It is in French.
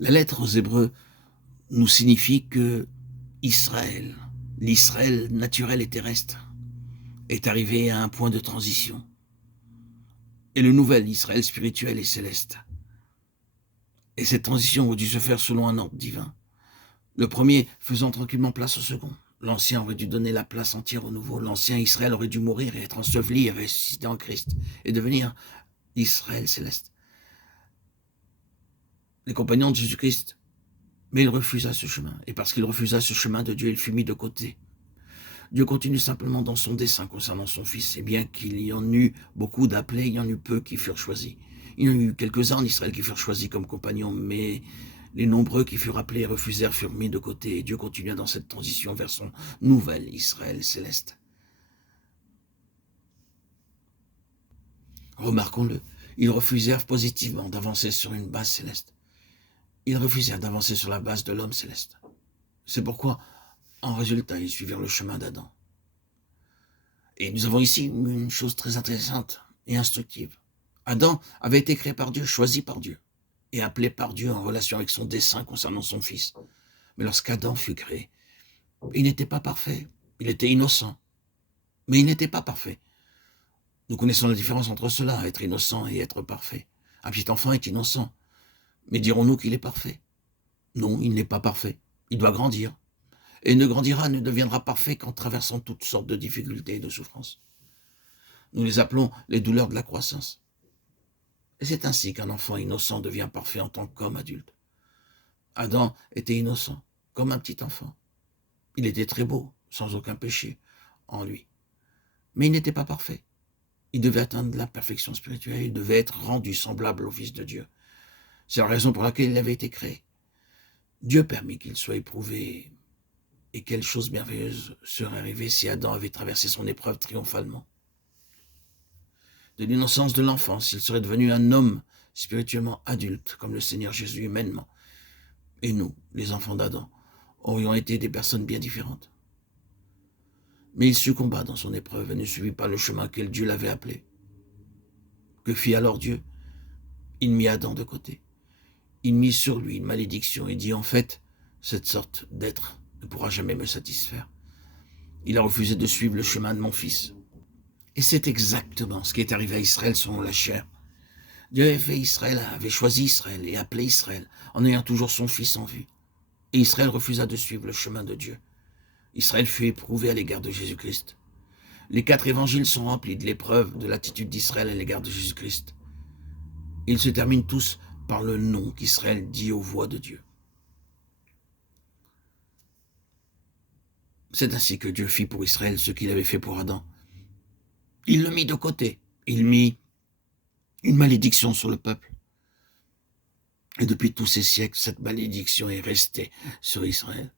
La lettre aux Hébreux nous signifie que Israël, l'Israël naturel et terrestre, est arrivé à un point de transition. Et le nouvel Israël spirituel et céleste. Et cette transition aurait dû se faire selon un ordre divin. Le premier faisant tranquillement place au second. L'ancien aurait dû donner la place entière au nouveau. L'ancien Israël aurait dû mourir et être enseveli et ressuscité en Christ et devenir Israël céleste. Les compagnons de Jésus-Christ, mais il refusa ce chemin. Et parce qu'il refusa ce chemin de Dieu, il fut mis de côté. Dieu continue simplement dans son dessein concernant son Fils. Et bien qu'il y en eut beaucoup d'appelés, il y en eut peu qui furent choisis. Il y en eut quelques-uns en Israël qui furent choisis comme compagnons, mais les nombreux qui furent appelés et refusèrent furent mis de côté. Et Dieu continua dans cette transition vers son nouvel Israël céleste. Remarquons-le, ils refusèrent positivement d'avancer sur une base céleste. Ils refusèrent d'avancer sur la base de l'homme céleste. C'est pourquoi, en résultat, ils suivirent le chemin d'Adam. Et nous avons ici une chose très intéressante et instructive. Adam avait été créé par Dieu, choisi par Dieu, et appelé par Dieu en relation avec son dessein concernant son Fils. Mais lorsqu'Adam fut créé, il n'était pas parfait, il était innocent, mais il n'était pas parfait. Nous connaissons la différence entre cela, être innocent et être parfait. Un petit enfant est innocent, mais dirons-nous qu'il est parfait? Non, il n'est pas parfait, il doit grandir, et ne grandira, ne deviendra parfait qu'en traversant toutes sortes de difficultés et de souffrances. Nous les appelons les douleurs de la croissance. Et c'est ainsi qu'un enfant innocent devient parfait en tant qu'homme adulte. Adam était innocent, comme un petit enfant. Il était très beau, sans aucun péché en lui. Mais il n'était pas parfait. Il devait atteindre la perfection spirituelle, il devait être rendu semblable au Fils de Dieu. C'est la raison pour laquelle il avait été créé. Dieu permit qu'il soit éprouvé. Et quelle chose merveilleuse serait arrivée si Adam avait traversé son épreuve triomphalement. De l'innocence de l'enfance, il serait devenu un homme spirituellement adulte, comme le Seigneur Jésus humainement. Et nous, les enfants d'Adam, aurions été des personnes bien différentes. Mais il succomba dans son épreuve et ne suivit pas le chemin que Dieu l'avait appelé. Que fit alors Dieu? Il mit Adam de côté. Il mit sur lui une malédiction et dit en fait, cette sorte d'être ne pourra jamais me satisfaire. Il a refusé de suivre le chemin de mon fils. Et c'est exactement ce qui est arrivé à Israël selon la chair. Dieu avait fait Israël, avait choisi Israël et appelé Israël en ayant toujours son fils en vue. Et Israël refusa de suivre le chemin de Dieu. Israël fut éprouvé à l'égard de Jésus-Christ. Les 4 évangiles sont remplis de l'épreuve de l'attitude d'Israël à l'égard de Jésus-Christ. Ils se terminent tous par le nom qu'Israël dit aux voix de Dieu. C'est ainsi que Dieu fit pour Israël ce qu'il avait fait pour Adam. Il le mit de côté. Il mit une malédiction sur le peuple. Et depuis tous ces siècles, cette malédiction est restée sur Israël.